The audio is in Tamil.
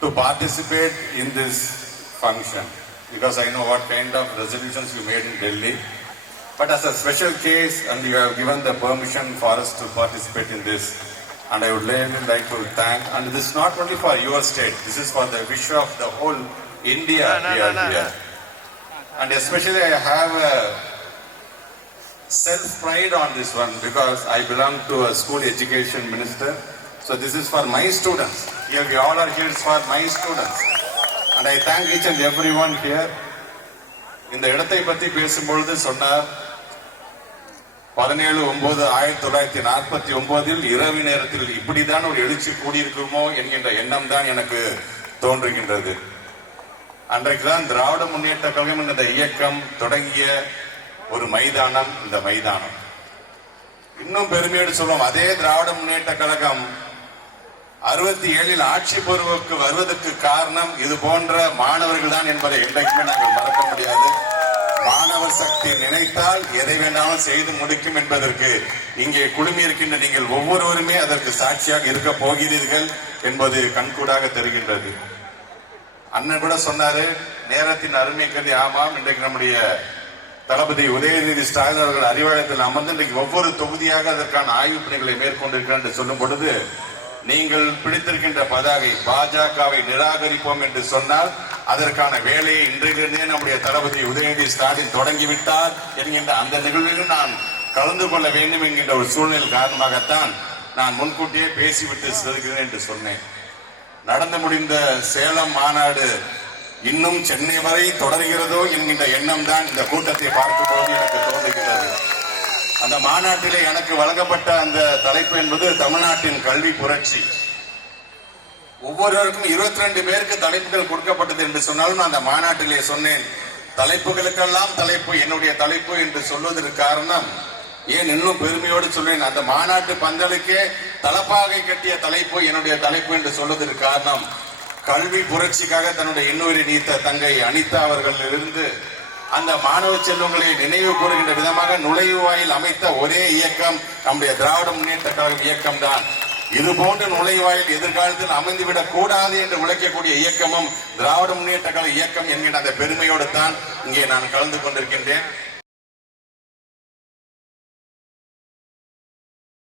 to participate in this function because I know what kind of resolutions you made in Delhi. But as a special case, and you have given the permission for us to participate in this, and I would really like to thank. And this is not only for your state; this is for the wish of the whole India No, no, we no, no, here. no. And especially, I have a self pride on this one because I belong to a school education minister. So this is for my students. Here we all are here for my students. And I thank each and everyone here. இந்த இடத்தை பற்றி பேசும்பொழுது சொன்னார் பதினேழு ஒன்பது ஆயிரத்தி தொள்ளாயிரத்தி நாற்பத்தி ஒன்பதில் இரவு நேரத்தில் இப்படிதான் ஒரு எழுச்சி கூடியிருக்குமோ என்கின்ற எண்ணம் தான் எனக்கு தோன்றுகின்றது அன்றைக்குதான் திராவிட முன்னேற்ற கழகம் என்ற இயக்கம் தொடங்கிய ஒரு மைதானம் இந்த மைதானம் இன்னும் பெருமையோடு சொல்லுவோம் அதே திராவிட முன்னேற்ற கழகம் அறுபத்தி ஏழில் ஆட்சி பொறுப்புக்கு வருவதற்கு காரணம் இது போன்ற மாணவர்கள் தான் என்பதை என்றைக்குமே நாங்கள் மறக்க முடியாது. மாணவர் சக்தி நினைத்தால் எதை வேண்டாலும் செய்து முடிக்கும் என்பதற்கு இங்கே குழுமி இருக்கின்ற நீங்கள் ஒவ்வொருவருமே அதற்கு சாட்சியாக இருக்க போகிறீர்கள் என்பது கண்கூடாக தெரிகின்றது. அண்ணன் கூட சொன்னாரு நேரத்தின் அருமை கருதி ஆமாம் இன்றைக்கு நம்முடைய தளபதி உதயநிதி ஸ்டாலின் அவர்கள் அறிவாலயத்தில் அமர்ந்து இன்றைக்கு ஒவ்வொரு தொகுதியாக அதற்கான ஆய்வுப் பணிகளை மேற்கொண்டிருக்கிறார் என்று சொல்லும் பொழுது நீங்கள் பிடித்திருக்கின்ற பதாகை பாஜகவை நிராகரிப்போம் என்று சொன்னால் அதற்கான வேலையை இன்றையிலிருந்தே நம்முடைய தளபதி உதயநிதி ஸ்டாலின் தொடங்கிவிட்டார் என்கின்ற அந்த நிகழ்வில் நான் கலந்து கொள்ள வேண்டும் என்கின்ற ஒரு சூழ்நிலை காரணமாகத்தான் நான் முன்கூட்டியே பேசிவிட்டு செல்கிறேன் என்று சொன்னேன். நடந்து முடிந்த சேலம் மாநாடு இன்னும் சென்னை வரை தொடர்கிறதோ என்கின்ற எண்ணம் தான் இந்த கூட்டத்தை பார்க்கும்போது எனக்கு தோன்றுகிறது. அந்த மாநாட்டிலே எனக்கு வழங்கப்பட்ட அந்த தலைப்பு என்பது தமிழ்நாட்டின் கல்வி புரட்சி. ஒவ்வொருவருக்கும் இருபத்தி ரெண்டு பேருக்கு தலைப்புகள் கொடுக்கப்பட்டது என்று சொன்னாலும் நான் அந்த மாநாட்டிலே சொன்னேன். தலைப்புகளுக்கெல்லாம் தலைப்பு என்னுடைய தலைப்பு என்று சொல்வதற்கு காரணம் ஏன் இன்னும் பெருமையோடு சொல்வேன் அந்த மாநாட்டு பந்தலுக்கே தலப்பாகை கட்டிய தலைப்பு என்னுடைய தலைப்பு என்று சொல்வதற்கு காரணம் கல்வி புரட்சிக்காக தன்னுடைய இன்னொரு நீத்த தங்கை அனிதா அவர்களிலிருந்து அந்த மாணவ செல்வங்களை நினைவு கூறுகின்ற விதமாக நுழைவாயில் அமைத்த ஒரே இயக்கம் நம்முடைய திராவிட முன்னேற்ற கழகம் இயக்கம் தான். இது போன்ற நுழைவாயில் எதிர்காலத்தில் அமைந்துவிடக் கூடாது என்று உழைக்கக்கூடிய இயக்கமும் திராவிட முன்னேற்ற கழக இயக்கம் என்கின்ற அந்த பெருமையோடு தான் இங்கே நான் கலந்து கொண்டிருக்கின்றேன்.